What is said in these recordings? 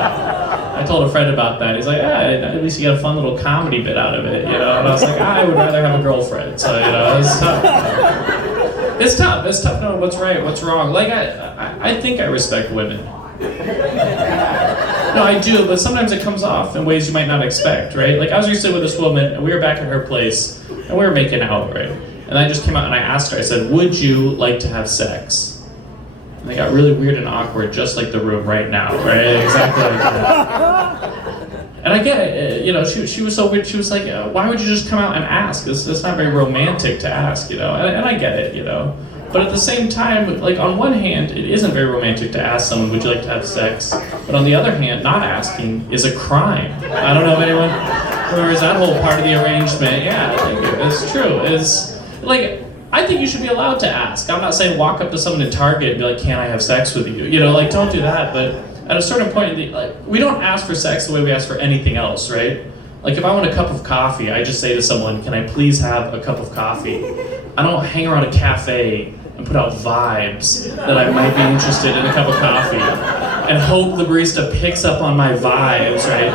I told a friend about that. He's like, at least you get a fun little comedy bit out of it, you know? And I was like, I would rather have a girlfriend. So, it's tough. It's tough. It's tough knowing what's right, what's wrong. Like, I think I respect women. No, I do, but sometimes it comes off in ways you might not expect, right? Like, I was recently with this woman, and we were back at her place, and we were making out, right? And I just came out and I asked her, I said, would you like to have sex? And they got really weird and awkward, just like the room right now, right? Exactly like that. And I get it, she was so weird. She was like, why would you just come out and ask? It's not very romantic to ask, And I get it, But at the same time, like, on one hand, it isn't very romantic to ask someone, would you like to have sex? But on the other hand, not asking is a crime. I don't know if anyone remembers that whole part of the arrangement. Yeah, like, it's true. Like, I think you should be allowed to ask. I'm not saying walk up to someone in Target and be like, can I have sex with you? Like, don't do that. But at a certain point, we don't ask for sex the way we ask for anything else, right? Like, if I want a cup of coffee, I just say to someone, can I please have a cup of coffee? I don't hang around a cafe and put out vibes that I might be interested in a cup of coffee and hope the barista picks up on my vibes, right?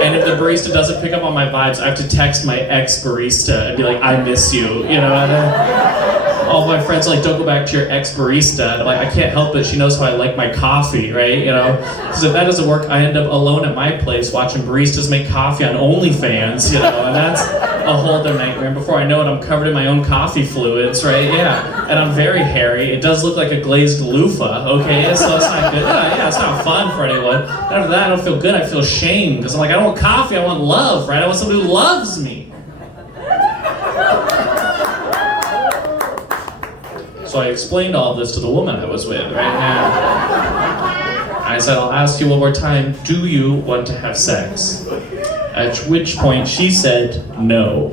And if the barista doesn't pick up on my vibes, I have to text my ex-barista and be like, I miss you, And all my friends are like, don't go back to your ex-barista. And I'm like, I can't help it, she knows how I like my coffee, right? Because if that doesn't work, I end up alone at my place watching baristas make coffee on OnlyFans, And that's a whole other nightmare. And before I know it, I'm covered in my own coffee fluids, right? Yeah. And I'm very hairy. It does look like a glazed loofah, okay? So it's not good. Yeah, it's not fun for anyone. After that, I don't feel good. I feel shame. Because I'm like, I don't want coffee, I want love, right? I want someone who loves me. So I explained all this to the woman I was with, right? And I said, I'll ask you one more time, do you want to have sex? At which point she said no.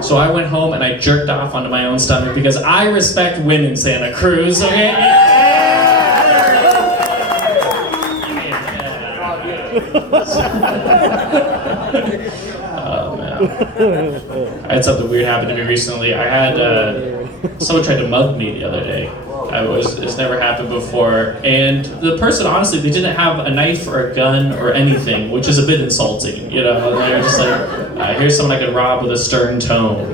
So I went home and I jerked off onto my own stomach because I respect women, Santa Cruz, okay? Oh, man. I had something weird happen to me recently. I had someone tried to mug me the other day. It's never happened before, and the person, honestly, they didn't have a knife or a gun or anything, which is a bit insulting, They were just like, here's someone I could rob with a stern tone,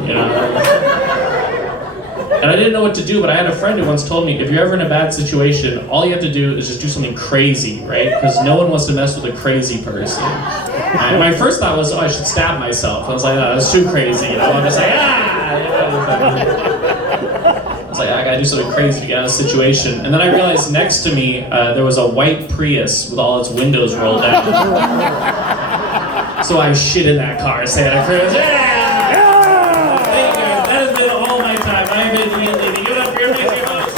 And I didn't know what to do, but I had a friend who once told me, if you're ever in a bad situation, all you have to do is just do something crazy, right? Because no one wants to mess with a crazy person. And my first thought was, I should stab myself. I was like, that's too crazy, I'm just like, I was like, I gotta do something crazy to get out of the situation. And then I realized next to me, there was a white Prius with all its windows rolled down. So I shit in that car, Santa Cruz. Yeah! Thank you. That has been all my time. I've been Ian Levy. Give it up for your amazing host.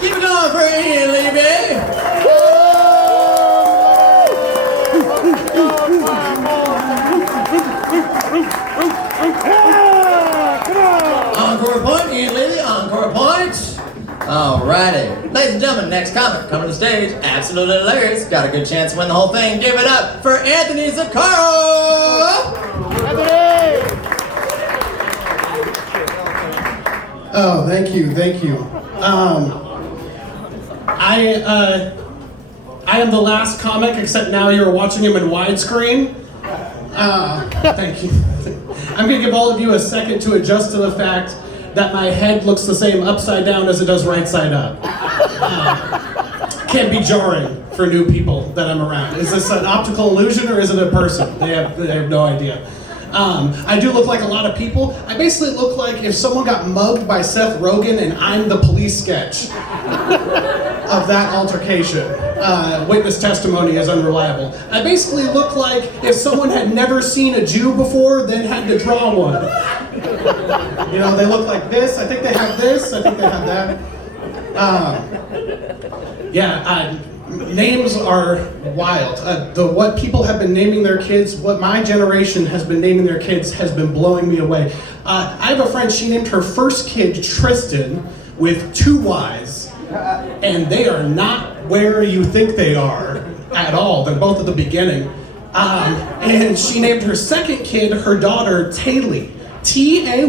Keep it going for Ian Levy. Encore point, Ian Levy, encore points. Alrighty. Ladies and gentlemen, next comic coming to the stage, absolutely hilarious. Got a good chance to win the whole thing. Give it up for Anthony Zaccaro! Anthony! Oh, thank you. I am the last comic, except now you're watching him in widescreen. Thank you. I'm going to give all of you a second to adjust to the fact that my head looks the same upside down as it does right side up. Can be jarring for new people that I'm around. Is this an optical illusion or is it a person? They have no idea. I do look like a lot of people. I basically look like if someone got mugged by Seth Rogen and I'm the police sketch of that altercation. Witness testimony is unreliable. I basically look like if someone had never seen a Jew before, then had to draw one. They look like this. I think they have this. I think they have that. Names are wild. What people have been naming their kids, what my generation has been naming their kids, has been blowing me away. I have a friend, she named her first kid Tristan with 2 Y's, and they are not where you think they are at all. They're both at the beginning. And she named her second kid, her daughter, Taylor. Tay